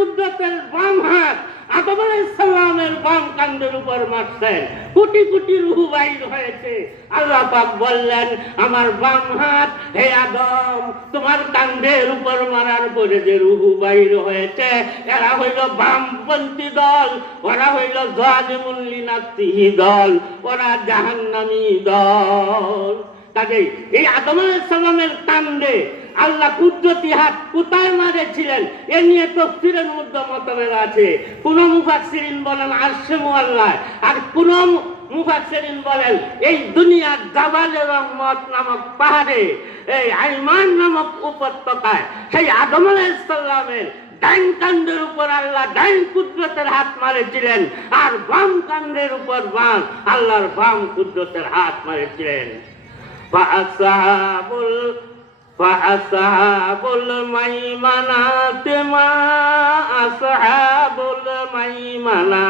কুদরতের বাম হাত আদম আলাইসাল্লামের বাম কান্দের উপর মারছেন রুহু বাইর হয়েছে। আল্লাহ পাক বললেন, আমার বাম হাত, হে আদম, তোমার কান্দের উপর মারার পরে যে রুহু বাইর হয়েছে, এরা হইল বামপন্থী দল, ওরা হইল জালিমুল্লিনাত্তিহি দল, ওরা জাহান্নামী দল। কাজেই এই আদম আলাইসাল্লামের কান্দে আল্লাহ কুদরতি হাত কোথায় মারেছিলেন? এ নিয়ে তফসিরের মধ্যে মতভেদ আছে। কোন মুফাসিরিন বলেন আরশে মুআল্লা আর কোন মুফাসিরিন বলেন এই দুনিয়ার এবং মত নামক পাহাড়ে, এই আইমান নামক উপত্যকায়। সেই আদম আলাইসাল্লামের ডাইন কাণ্ডের উপর আল্লাহ ডাইন কুদরতের হাত মারেছিলেন, আর বাম কাণ্ডের উপর বাম আল্লাহর বাম কুদরতের হাত মারেছিলেন। বা আসাবুল فأصحاب الميمنة ما أصحاب الميمنة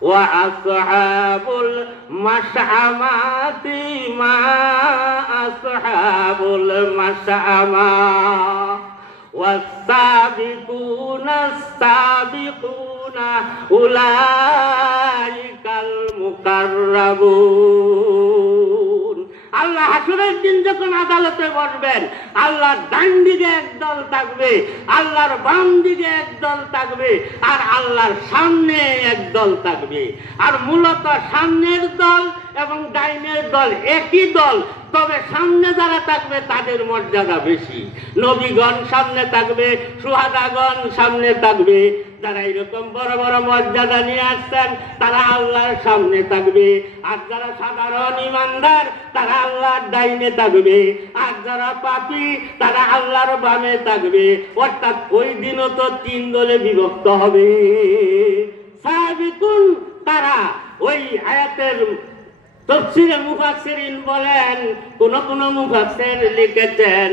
وأصحاب المشأمات ما أصحاب المشأمة والسابقون السابقون أولئك المقربون হাসুরের দিন যখন আদালতে বসবেন, আল্লাহর ডান দিকে একদল থাকবে, আল্লাহর বাম দিকে একদল থাকবে, আর আল্লাহর সামনে একদল থাকবে। আর মূলত সামনের দল এবং ডাইনের দল একই দল তবে সামনে যারা থাকবে তাদের মর্যাদা বেশি। নবীগণ সামনে থাকবে, সুহাদাগণ সামনে থাকবে। যারা এরকম বড় বড় মর্যাদা নিয়ে আসছেন, তারা আল্লাহর সামনে থাকবে। আর যারা সাধারণ ইমানদার, তারা আল্লাহর ডাইনে থাকবে। আর যারা পাপি, তারা আল্লাহর বামে থাকবে। অর্থাৎ ওই দিনও তো তিন দলে বিভক্ত হবে। তারা, ওই আয়াতের তফসিরে মুফাসসিরিন বলেন, কোন কোন মুফাসসির লিখেছেন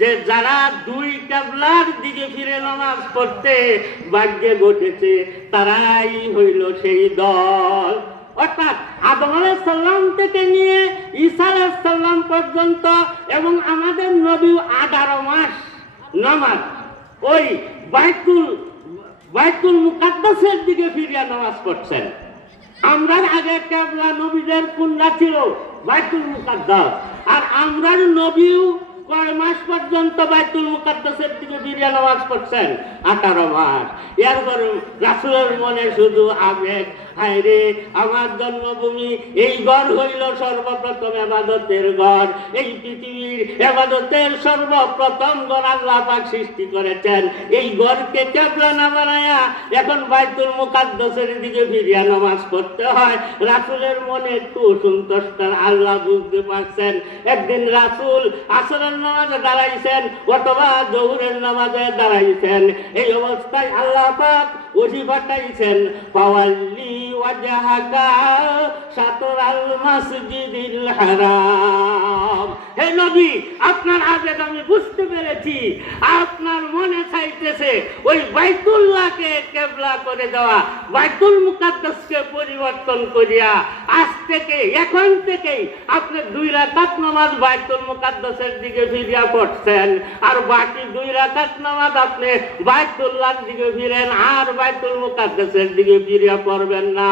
যে যারা দুই কাবলার দিকে ফিরে নামাজ পড়তে ভাগ্যে ঘটেছে, তারাই হইল সেই দল। অর্থাৎ আদম সাল্লাম থেকে নিয়ে ঈসা সাল্লাম পর্যন্ত এবং আমাদের নবী আঠারো মাস নামাজ, ওই বাইতুল বাইতুল মুকাদ্দাসের দিকে ফিরিয়া নামাজ পড়ছেন। আমরা আগে কেবলা নবীদের কুন্ডা ছিল, বাইতুল মুকাদ্দাস। আর আমরার নবীও কয় মাস পর্যন্ত বাইতুল মুকাদ্দাসের দিকে বিরিয়া নামাজ পড়ছেন, আঠারো মাস। এরপর রাসুলের মনে শুধু আবেগ আমার জন্মভূমি, এই ঘর হইল সর্বপ্রথম ঘর। এই পৃথিবীর সর্বপ্রথম ঘর আল্লাহ পাক সৃষ্টি করেছেন। এই ঘরকে কেবলা না বানায়া এখন বাইতুল মুকাদ্দাসের দিকে ফিরিয়া নামাজ পড়তে হয়। রাসুলের মনে একটু অসন্তোষটার আল্লাহ বুঝতে পারছেন। একদিন রাসুল আসরের নামাজে দাঁড়াইছেন, অথবা জহুরের নামাজে দাঁড়াইছেন। এই অবস্থায় আল্লাহ পাক ওসি পাঠাইছেন পাওয়াল্লি ওয়াজাহাকা সাতরাল মাসজিদিল হারাম। হে নবী, আপনার আবেগ আমি বুঝতে পেরেছি। আপনার মনে চাইতেছে ওই বাইতুল্লাহকে কেবলা করে দেওয়া, বাইতুল মুকাদ্দাসকে পরিবর্তন করিয়া আজ থেকে, এখন থেকেই আপনি দুই রাকাত নামাজ বাইতুল মুকাদ্দাসের দিকে ফিরিয়া পড়ছেন। আর বাকি দুই রাকাত নামাজ আপনি বাইতুল্লাহর দিকে ফিরেন, আর বাইতুল মুকাদ্দাসের দিকে ফিরিয়া পড়বেন না।